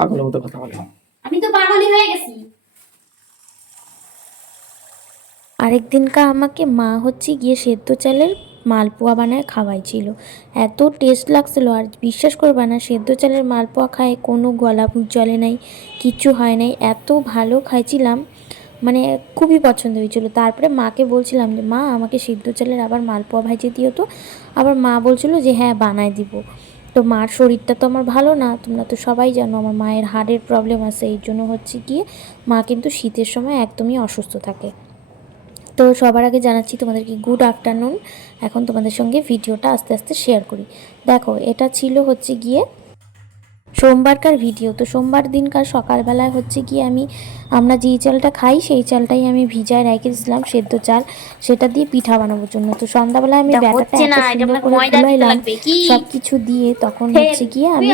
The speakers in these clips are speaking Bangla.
পাগলের মতো কথা বলে। আমি তো পাগলই হয়ে গেছি। আরেকদিনকার আমাকে মা হচ্ছে গিয়ে সেদ্ধ চালের মালপোয়া বানায় খাওয়াইছিল। এত টেস্ট লাগছিল, আর বিশ্বাস করবে না, সেদ্ধ চালের মালপোয়া খায় কোনো গলা জলে নাই, কিচ্ছু হয় নাই, এত ভালো খাইছিলাম, মানে খুবই পছন্দ হয়েছিল। তারপরে মাকে বলছিলাম যে মা আমাকে সিদ্ধ চালের আবার মালপোয়া ভাজিয়ে দিও তো। আবার মা বলছিল যে হ্যাঁ বানায় দিব। তো মার শরীরটা তো আমার ভালো না, তোমরা তো সবাই জানো আমার মায়ের হার্টের প্রবলেম আছে, এই জন্য হচ্ছে গিয়ে মা কিন্তু শীতের সময় একদমই অসুস্থ থাকে। তো সবার আগে জানাচ্ছি তোমাদেরকে গুড আফটারনুন। এখন তোমাদের সঙ্গে ভিডিওটা আস্তে আস্তে শেয়ার করি। দেখো, এটা ছিল হচ্ছে গিয়ে সোমবারকার ভিডিও। তো সোমবার দিনকার সকালবেলায় হচ্ছে গিয়ে আমরা যেই চালটা খাই সেই চালটাই আমি ভিজায় রেখে দিয়েছিলাম, সেদ্ধ চাল, সেটা দিয়ে পিঠা বানানোর জন্য। তো সন্ধ্যাবেলায় আমি ব্যাটারটা এত সুন্দর করে গুলাইলাম সব কিছু দিয়ে, তখন হচ্ছে গিয়ে আমি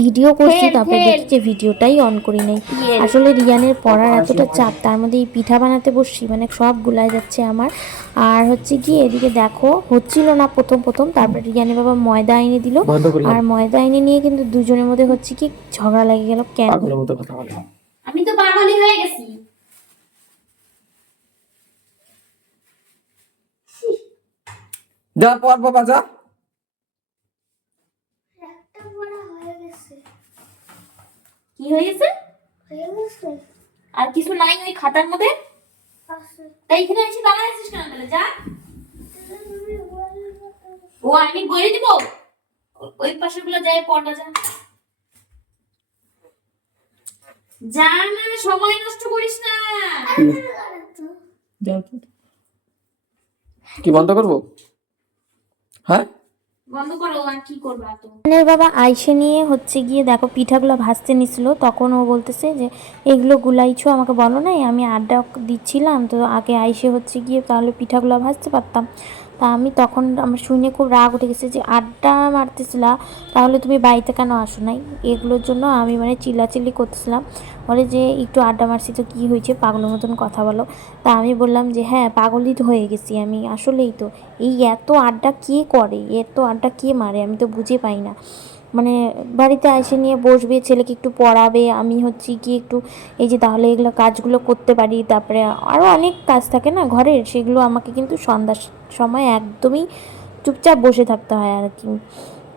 ভিডিও করছি, তারপরে দেখি যে ভিডিওটাই অন করি নাই। আসলে রিয়ানের পড়ার এতটা চাপ, তার মধ্যে এই পিঠা বানাতে বসছি, মানে সব গুলাই যাচ্ছে আমার। আর হচ্ছে গিয়ে এদিকে দেখো হচ্ছিল না প্রথম প্রথম, তারপরে রিয়ানের বাবা ময়দা এনে দিল, আর ময়দা এনে নিয়ে কিন্তু দুজনের মধ্যে হচ্ছে কি ঝগড়া লেগে গেল। কেন? পাগলের মতো কথা বলে। আমি তো পাগলই হয়ে গেছি। যা পর বাবা যা। কি হয়ে গেছে? আর কিছু নাই ওই খাতার মধ্যে? তাই এখানে এসে দাঁড়ায় আছিস কেন তাহলে? যা। ও আমি বলে দিব, ওই পাশের গুলো যাই পড়া যা। যা না, সময় নষ্ট করিস না। কি বন্ধ করবো? হ্যাঁ বন্ধ করো। আর কি করবা তো? রিয়ানের বাবা আইসে নিয়ে হচ্ছে গিয়ে দেখো পিঠাগুলো ভাজতে নিছিল, তখন ও বলতেছে যে এগুলো গুলাইছো, আমাকে বলো নাই, আমি আড্ডা দিচ্ছিলাম তো আগে আইসে হচ্ছে গিয়ে তাহলে পিঠাগুলো ভাজতে পারতাম। তা আমি তখন আমার শুনে খুব রাগ উঠে গেছে যে আড্ডা মারতেছিলা, তাহলে তুমি বাড়িতে কেন আসো নাই? এগুলোর জন্য আমি মানে চিল্লাচিল্লি করতেছিলাম। বলে যে একটু আড্ডা মারছি তো কী হয়েছে, পাগলের মতন কথা বলো। তা আমি বললাম যে হ্যাঁ পাগলই তো হয়ে গেছি আমি, আসলেই তো। এই এত আড্ডা কে করে, এত আড্ডা কে মারে, আমি তো বুঝে পাই না। মানে বাড়িতে এসে নিয়ে বসবে, ছেলেকে একটু পড়াবে, আমি হচ্ছে কি একটু এই যে তাহলে এগুলো কাজগুলো করতে পারি, তারপরে আরও অনেক কাজ থাকে না ঘরের, সেগুলো আমাকে কিন্তু সন্ধ্যার সময় একদমই চুপচাপ বসে থাকতে হয় আর কি।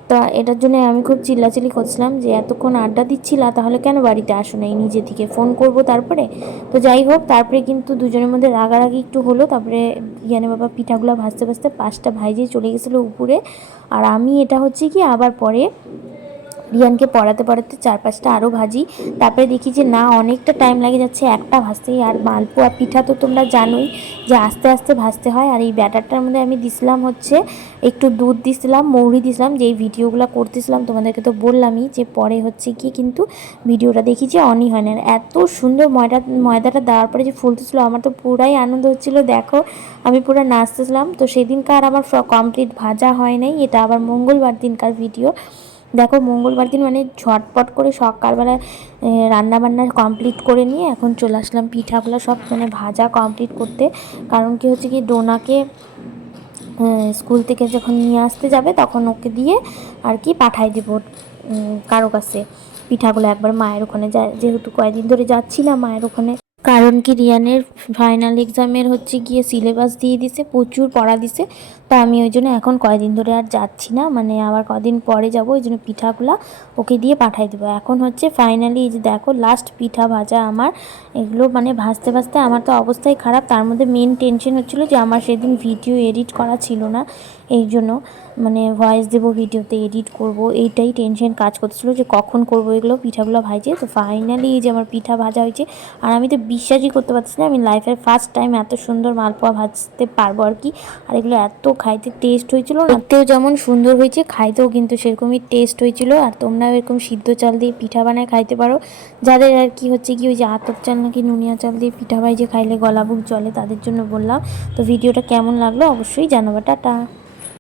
তা এটার জন্য আমি খুব চিল্লাচিল্লি করছিলাম যে এতক্ষণ আড্ডা দিচ্ছিলা, তাহলে কেন বাড়িতে আসো নাই? নিজে থেকে ফোন করব তারপরে। তো যাই হোক, তারপরে কিন্তু দুজনের মধ্যে রাগারাগি একটু হলো। তারপরে রিয়ানের বাবা পিঠাগুলো ভাজতে ভাজতে 5টা ভাইজে চলে গেছিলো উপরে, আর আমি এটা হচ্ছে কি আবার পরে রিয়ানকে পড়াতে পড়াতে 4-5টা আরও ভাজি। তারপরে দেখি যে না, অনেকটা টাইম লাগে যাচ্ছে একটা ভাজতেই। আর মালপোয়া পিঠা তো তোমরা জানোই যে আস্তে আস্তে ভাজতে হয়। আর এই ব্যাটারটার মধ্যে আমি দিছিলাম হচ্ছে একটু দুধ দিছিলাম, মৌরি দিছিলাম, যেই ভিডিওগুলো করতেছিলাম তোমাদেরকে তো বললামই যে পরে হচ্ছে কি কিন্তু ভিডিওটা দেখি যে অনই হয় না। এত সুন্দর ময়দাটা দেওয়ার পরে যে ফুলতেছিলো, আমার তো পুরাই আনন্দ হচ্ছিলো। দেখো আমি পুরো নাচতেছিলাম। তো সেদিনকার আমার কমপ্লিট ভাজা হয় নাই, এটা আবার মঙ্গলবার দিনকার ভিডিও। দেখো মঙ্গলবার দিন মানে ঝটপট করে সকালবেলা রান্নাবান্না কমপ্লিট করে নিয়ে এখন চলে আসলাম পিঠাগুলো সব মানে ভাজা কমপ্লিট করতে। কারণ কি হচ্ছে কি ডোনাকে স্কুল থেকে যখন নিয়ে আসতে যাবে তখন ওকে দিয়ে আর কি পাঠাই দেবো কারো কাছে পিঠাগুলো একবার মায়ের ওখানে, যেহেতু কয়েকদিন ধরে যাচ্ছি না মায়ের ওখানে। কারণ কি রিয়ানের ফাইনাল এক্সামের হচ্ছে গিয়ে সিলেবাস দিয়ে দিছে, প্রচুর পড়া দিছে। তো আমি ওই জন্য এখন কয়দিন ধরে আর যাচ্ছি না, মানে আবার কদিন পরে যাব, ওই জন্য পিঠাগুলো ওকে দিয়ে পাঠাই দেবো। এখন হচ্ছে ফাইনালি এই যে দেখো লাস্ট পিঠা ভাজা আমার, এগুলো মানে ভাজতে ভাজতে আমার তো অবস্থাই খারাপ। তার মধ্যে মেন টেনশন হচ্ছিলো যে আমার সেদিন ভিডিও এডিট করা ছিল না, এই জন্য মানে ভয়েস দেবো ভিডিওতে, এডিট করব, এইটাই টেনশন কাজ করতেছিলো যে কখন করব এগুলো পিঠাগুলো ভাজে। তো ফাইনালি এই যে আমার পিঠা ভাজা হয়েছে, আর আমি তো বিশ্বাসই করতে পারছি না আমি লাইফের ফার্স্ট টাইম এত সুন্দর মালপোয়া ভাজতে পারবো আর কি। আর এগুলো এত খাইতে টেস্ট হয়েছিল, দেখতেও যেমন সুন্দর হয়েছে খাইতেও কিন্তু সেরকমই টেস্ট হয়েছিল। আর তোমরা এরকম সিদ্ধ চাল দিয়ে পিঠা বানায় খাইতে পারো, যাদের আর কি হচ্ছে কি ওই যে আতপ চাল নাকি নুনিয়া চাল দিয়ে পিঠা ভাজে খাইলে গলা বুক জ্বলে, তাদের জন্য বললাম। তো ভিডিওটা কেমন লাগলো অবশ্যই জানাবো। টাটা।